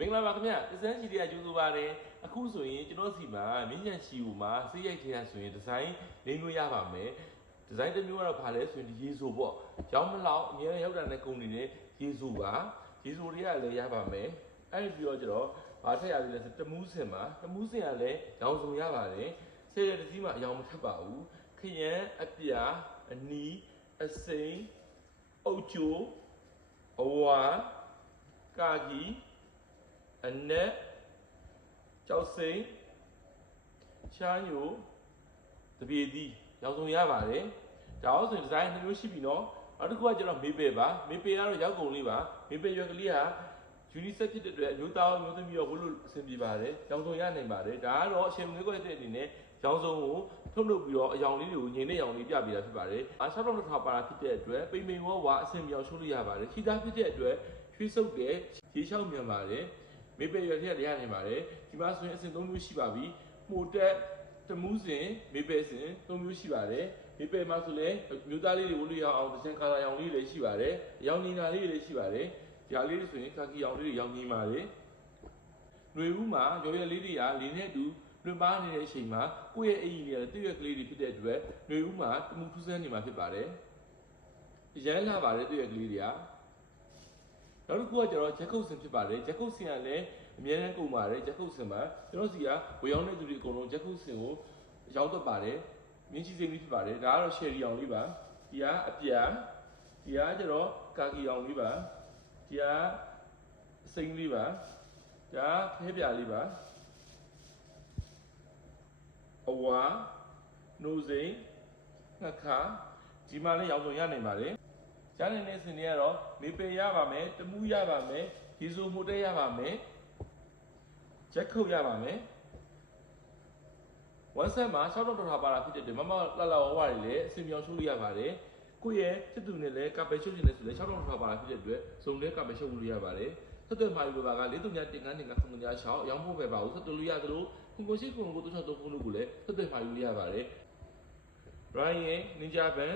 မင်္ဂလာပါခင်ဗျအစမ်းရှိတရားကျိုးဆိုပါတယ်အခုဆိုရင်ကျွန်တော်စီမှာမြင်းညံရှိဦးမှာစိတ်ရိုက်ထဲရဆိုရင်ဒီဇိုင်းလိမ့်လို့ရပါမယ်ဒီဇိုင်းတစ်မျိုးကတော့ဘာလဲဆိုရင်ရေဆိုပေါ့ရောင်းမလောက်အများရောက်တာနဲ့ကုန်နေတယ်ရေဆိုပါရေဆိုတွေကလည်းရပါမယ်အဲ့ဒီပြီးတော့ဘာထက်ရပြီလဲဆိုတမူးစင်မှာတမူးစင်ကလည်းရောင်းစုံရပါတယ်ဆဲရတဲ့စီးမှာအယောင်မထပ်ပါဘူးခရမ်းအပြာအနီးအစိမ်းအုတ်ချိုအဝါကာကြီးအနက်ကြောက်စိမ်းချားညိုတပြေသီးရောင်စုံရပါတယ်ဒါအောင်ဆိုရင်ဒီဇိုင်းနှစ်မျိုးရှိပြီနော်နောက်တစ်ခုကကျတော့မေပေပါမေပေကတော့ရောက်ကုန်လေးပါမေပေရွက်ကလေးဟာယူနီဆက်ဖြစ်တဲ့အတွက်မျိုးသားမျိုးသမီးရောဝတ်လို့အဆင်ပြေပါတယ်ရောင်စုံရနိုင်ပါတယ်ဒါကတော့အချိန်မွေးခွက်တဲ့အနေနဲ့ရောင်စုံကိုထုတ်လုပ်ပြီးတော့အယောင်လေးတွေကိုငြိမ်တဲ့ရောင်လေးပြပေးတာဖြစ်ပါတယ်အား၆တော့ထားပါတာဖြစ်တဲ့အတွက်ပိမိန်ဝဝအဆင်ပြောင်ရှုလို့ရပါတယ်ခီသားဖြစ်တဲ့အတွက်ရွှေဆုပ်တဲ့ရေလျှောက်မြန်ပါတယ်မေပေရွက်ထက်ရနိုင်ပါတယ်ဒီမှာဆိုရင်အဆင့်၃မျိုးရှိပါပြီမှုတက်တမူးစင်မေပေစင်၃မျိုးရှိပါတယ်မေပေမှာဆိုလည်းမျိုးသားလေးတွေဝလို့ရအောင်တစ်စင်ခါလာရောင်လေးတွေရှိပါတယ်ရောင်နေတာလေးတွေရှိပါတယ်ဒီဟာလေးတွေဆိုရင်ကာကီရောင်လေးတွေရောင်နေပါတယ်ຫນွေဦးမှာရော်ရက်လေးတွေကလေးနဲ့အတူလွင်ပါနေတဲ့အချိန်မှာကိုယ့်ရဲ့အိမ်ကြီးတွေကတည့်ရွက်ကလေးတွေဖြစ်တဲ့အတွက်ຫນွေဦးမှာတမူးထူးဆန်းနေမှာဖြစ်ပါတယ်ရမ်းလာပါတယ်တည့်ရွက်ကလေးတွေကနောက်တစ်ခုကကျတော့ဂျက်ကုတ်စင်ဖြစ်ပါတယ်ဂျက်ကုတ်စင်ကလည်းအများနဲ့ကုန်ပါတယ်ဂျက်ကုတ်စင်မှာကျွန်တော်စီကဝေရောင်းတဲ့သူတွေအကုန်လုံးဂျက်ကုတ်စင်ကိုရောင်းတတ်ပါတယ်မြင်းချီစိမ့်လေးဖြစ်ပါတယ်ဒါကတော့ရှယ်ရီအောင်လေးပါဒီကအပြာဒီကကျတော့ကာကီအောင်လေးပါဒီကစိမ့်လေးပါဒါဖဲပြာလေးပါအဝါနိုးစိမ့်ငှက်ခါဒီမှာလည်းရောင်းစုံရနိုင်ပါတယ်ကျန်တဲ့စင်တွေကတော့မေပေရပါမယ်တမူးရပါမယ်ရေဆိုမှုတက်ရပါမယ်ဂျက်ခုတ်ရပါမယ်ဝမ်ဆက်မှာ၆တော့ထားပါတာဖြစ်တဲ့အတွက်မမလှလှဝဝတွေလည်းအစင်ပြောင်းရှုလို့ရပါတယ်ကိုယ့်ရဲ့စစ်သူနဲ့လည်းကပ်ပဲရှုပ်နေတယ်ဆိုလည်း၆တော့ထားပါတာဖြစ်တဲ့အတွက်စုံတဲ့ကပ်ပဲရှုပ်လို့ရပါတယ်ဆက်သွယ်မှာယူပါက၄3ညတင်ကန်းတင်ကန်း9ည6ရောင်းဖို့ပဲပါဘူးဆက်သွယ်လို့ရသလိုခုကိုရှိကိုကို3 6 3ဖုန်းလို့ကိုလည်းဆက်သွယ်မှာယူလို့ရပါတယ် Ryan Ninja Van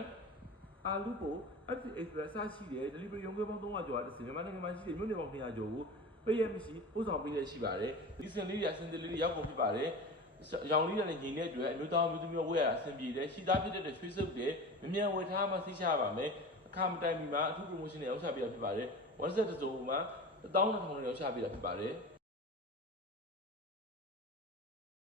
အာလူပို FT Express အစရှိတဲ့ delivery ရုံးခွဲပေါင်း300ကျော်တဲ့စင်မြန်မာနိုင်ငံမှာရှိတဲ့မြို့နယ်ပေါင်း200ကျော်ကိုပေးရမရှိပို့ဆောင်ပေးရရှိပါတယ်ဒီစင်လေးတွေအစင်လေးတွေရောက်ကုန်ဖြစ်ပါတယ်ရောင်လေးတွေနဲ့ညီနေတဲ့အတွက်အမျိုးသားမျိုးသမီးဝယ်ရတာအဆင်ပြေတယ်ရှိသားဖြစ်တဲ့ရွှေစုပ်တွေမြမြန်ဝယ်ထားမှသိချရပါမယ်အခါမတိုင်မီမှာအထူး promotion တွေရောက်ချပေးရဖြစ်ပါတယ် WhatsApp တစုံမှာ1200ရောက်ချပေးရဖြစ်ပါတယ်